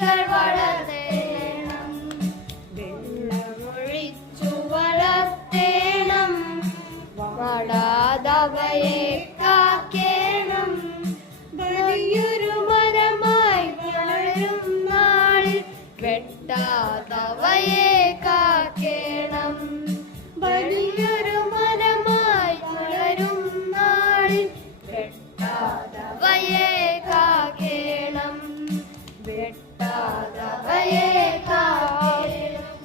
തൈകൾ വളർത്തേണം, വെള്ളമൊഴിച്ചു വളർത്തേണം, വാടാതവയെ കാക്കേണം. വലിയൊരു മരമായി വളരും നാളിൽ വെട്ടാതവയെ കാക്കേണം. വലിയൊരു മരമായി വളരും നാളിൽ വെട്ടാതവയെ കാക്കേണം, വെട്ടാതവയെ കാക്കേണം.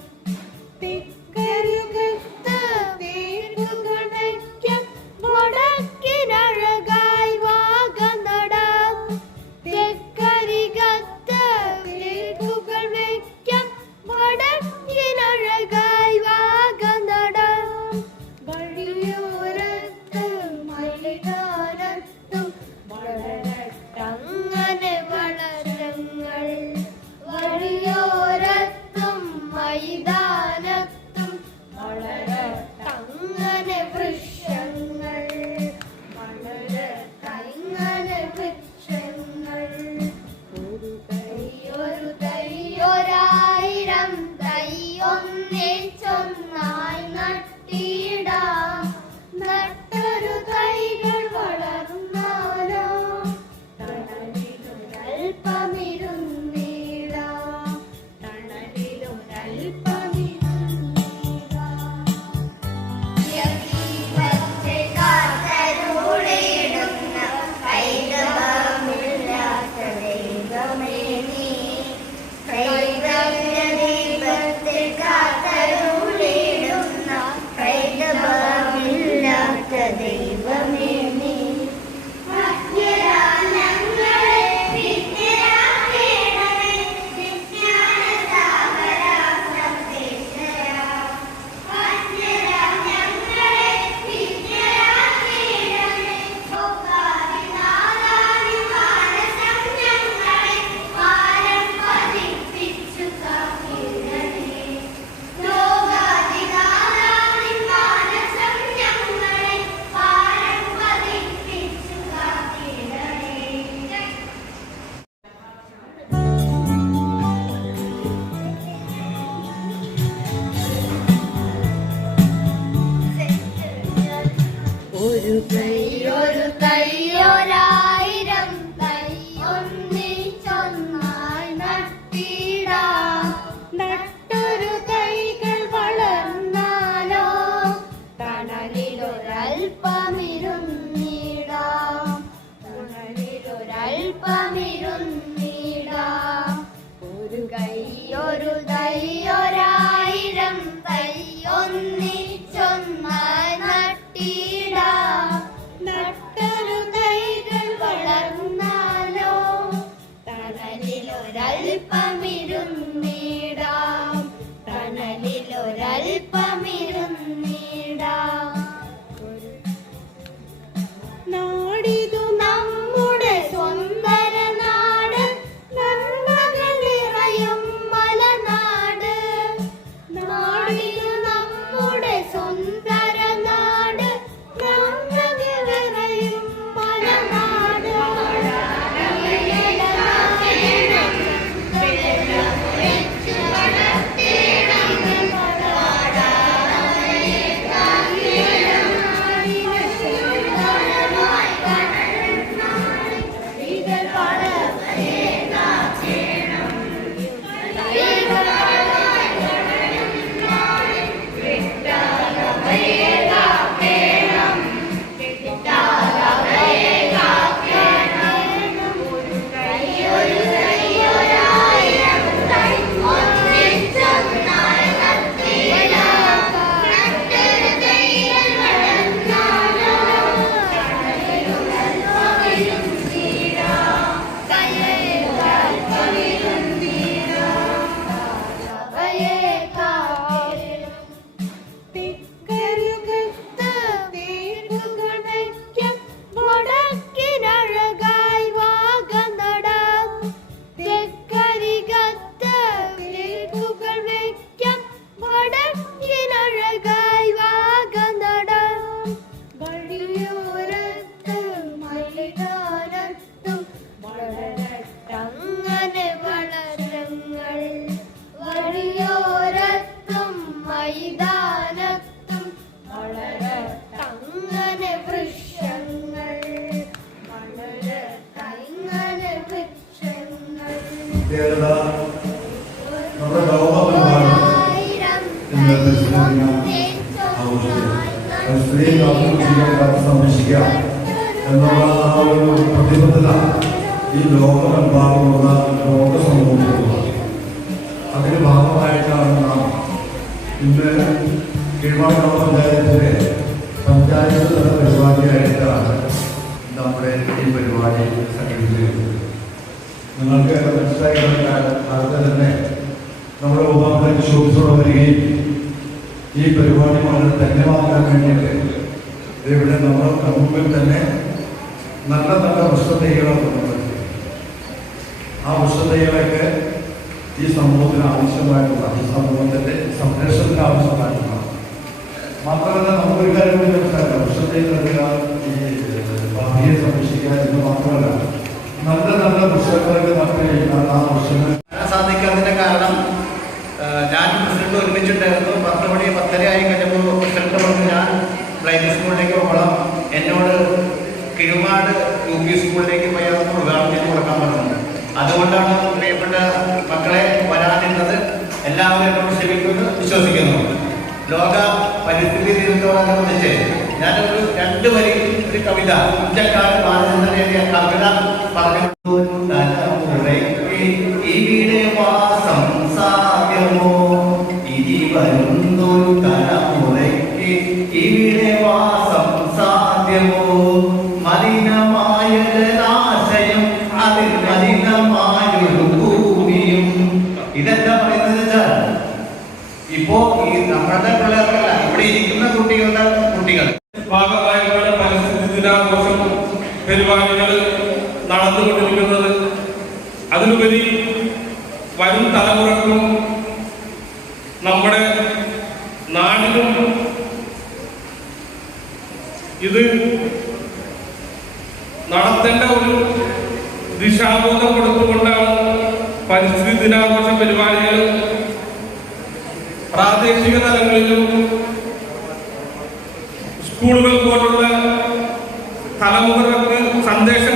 തെക്കരുകത്ത് വേരുകൾ വയ്ക്കാം, വടക്കിനഴകായി വാഗ നടാം. തെക്കരികത്ത് വേരുകൾ വയ്ക്കാം, വടക്കിനഴകായി വാഗ നടാം. വഴിയോരത്ത് മൈതാനത്തും വളരട്ടങ്ങനെ വളരങ്ങൾ, വഴിയോരത്തും മൈതാനത്തും വളരട്ടങ്ങനെ വൃക്ഷങ്ങൾ, വളരട്ടങ്ങനെ വൃക്ഷങ്ങൾ. ഒരു തൈ ഒരായിരം തൈ ഒന്നിച്ചൊന്നായി നട്ടിടാം. നട്ടൊരു തൈകൾ വളർന്നാലോ തണലിലൊരൽപ്പമിരുന്നിടാം, തണലിലൊരൽപ്പമിരുന്നിടാം. ദീപത്തെ കാത്തരുളിടുന്ന കൈതവമില്ലാത്ത ദൈവമേ നീ, ദീപത്തെ കാത്തരുളിടുന്ന കൈതവമില്ലാത്ത ദൈവമേ നീ. ഒരു തൈ ഒരായിരം തൈ ഒന്നിച്ചൊന്നായി നട്ടിടാം. നട്ടൊരു തൈകൾ വളർന്നാലോ തണലിലൊരൽപ്പമിരുന്നിടാം, തണലിലൊരൽപ്പമിരുന്നിടാം. ഒരു തൈ ഒരായിരം തൈ ഒന്നിച്ചൊന്നായി നട്ടിടാം. നട്ടൊരു തൈകൾ വളർന്നാലോ തണലിലൊരൽപ്പമിരുന്നിടാം, തണലിലൊരൽപ്പമിരുന്നിടാം. നാടിതു നമ്മുടെ സുന്ദര നാട്, നന്മകൾ നിറയും മലനാട്. നാടിതു നമ്മുടെ സുന്ദര നാട്, നന്മകൾ നിറയും മലനാട്. വളർത്തേണം, പ്രത്യേകത നമ്മുടെ ലോകമെമ്പാടും ഇന്ന് പരിസ്ഥിതി ആഘോഷിക്കുന്നത്. സ്ത്രീ കാത്തു സംരക്ഷിക്കുക എന്നുള്ള ആ ഒരു പ്രതിബദ്ധത ഈ ലോകമെമ്പാടുമുള്ള ലോക സമൂഹത്തിലുള്ള അതിന്റെ ഭാഗമായിട്ടാണ് നാം ഇന്ന് കീഴ്മാട് ഗ്രാമപഞ്ചായത്തിലെ പഞ്ചായത്ത് തല പരിപാടിയായിട്ടാണ് നമ്മുടെ ഈ പരിപാടി സംഘടിപ്പിച്ചിരിക്കുന്നത്. നിങ്ങൾക്ക് മനസ്സിലാക്കുന്ന കാലത്ത് തന്നെ നമ്മുടെ ഉപഭോക്തൃ ഷോപ്സോടെ വരികയും ഈ പരിപാടി വളരെ ധന്യമാക്കാൻ വേണ്ടിയിട്ട് ഇവിടെ നമ്മുടെ മുമ്പിൽ തന്നെ നല്ല നല്ല വൃക്ഷത്തൈകളൊക്കെ കൊണ്ടുവരുന്നത്. ആ വൃക്ഷത്തൈകളൊക്കെ ഈ സമൂഹത്തിന് ആവശ്യമായിട്ടുള്ള ഈ സമൂഹത്തിൻ്റെ സംരക്ഷണത്തിന് ആവശ്യമായിട്ടുള്ള മാത്രമല്ല നമുക്കൊരു കാര്യം കൂടി മനസ്സിലാക്കാം. വൃക്ഷത്തൈകളൊക്കെ ഈ ഭാവിയെ സംരക്ഷിക്കാൻ എന്ന് മാത്രമല്ല നല്ല നല്ല വൃക്ഷങ്ങളൊക്കെ നട്ടുകഴിഞ്ഞാൽ ആ വൃക്ഷങ്ങൾ സാധിക്കാത്തതിന്റെ കാരണം ഞാൻ പ്രസിഡന്റ് ഒരുമിച്ചിട്ടായിരുന്നു. 10 മണി 10:30 ആയി കഴിഞ്ഞപ്പോൾ പ്രസിഡന്റ് പറഞ്ഞു ഞാൻ പ്രൈമറി സ്കൂളിലേക്ക് പോകണം, എന്നോട് കിഴുമാട് UP സ്കൂളിലേക്ക് പോയി അതൊന്ന് ഉദ്ഘാടനം ചെയ്ത് കൊടുക്കാൻ പറഞ്ഞു. അതുകൊണ്ടാണ് പ്രിയപ്പെട്ട മക്കളെ വരാനിരുന്നത്. എല്ലാവരും എന്നോട് ക്ഷമിക്കുമെന്ന് വിശ്വസിക്കുന്നു. ലോക പരിസ്ഥിതി ദിനത്തോടനുബന്ധിച്ച് ഞാനൊരു 2 വരി ഒരു കവിത കുഞ്ചക്കാട് ബാലചന്ദ്രൻ എഴുതിയ കവിത പറഞ്ഞു. ഇവിടെ വാസം സാധ്യമോ, ഇനി വരുന്നൊരു തലമുറയ്ക്ക് ഇവിടെ വാസം സാധ്യമോ, മലിനമായ ജലാശയം അതിൽ മലിനമായൊരു ഭൂമിയും. ഇതെന്താ പറയുന്നത് വെച്ചാൽ ഇപ്പോ ഈ നമ്മുടെ പിള്ളേർക്കല്ല, ഇവിടെ ഇരിക്കുന്ന കുട്ടികൾ ഭാഗമായുള്ള പരിസ്ഥിതി ദിനാഘോഷം പരിപാടികൾ നടന്നുകൊണ്ടിരിക്കുന്നത്. അതിലുപരി വരും തലമുറക്കും നമ്മുടെ നാടിനും ഇത് നടത്തേണ്ട ഒരു ദിശാബോധം കൊടുത്തുകൊണ്ടാണ് പരിസ്ഥിതി ദിനാഘോഷ പരിപാടികൾ പ്രാദേശിക തലങ്ങളിലും സ്കൂളുകൾ പോലുള്ള തലമുറകൾക്ക് സന്ദേശം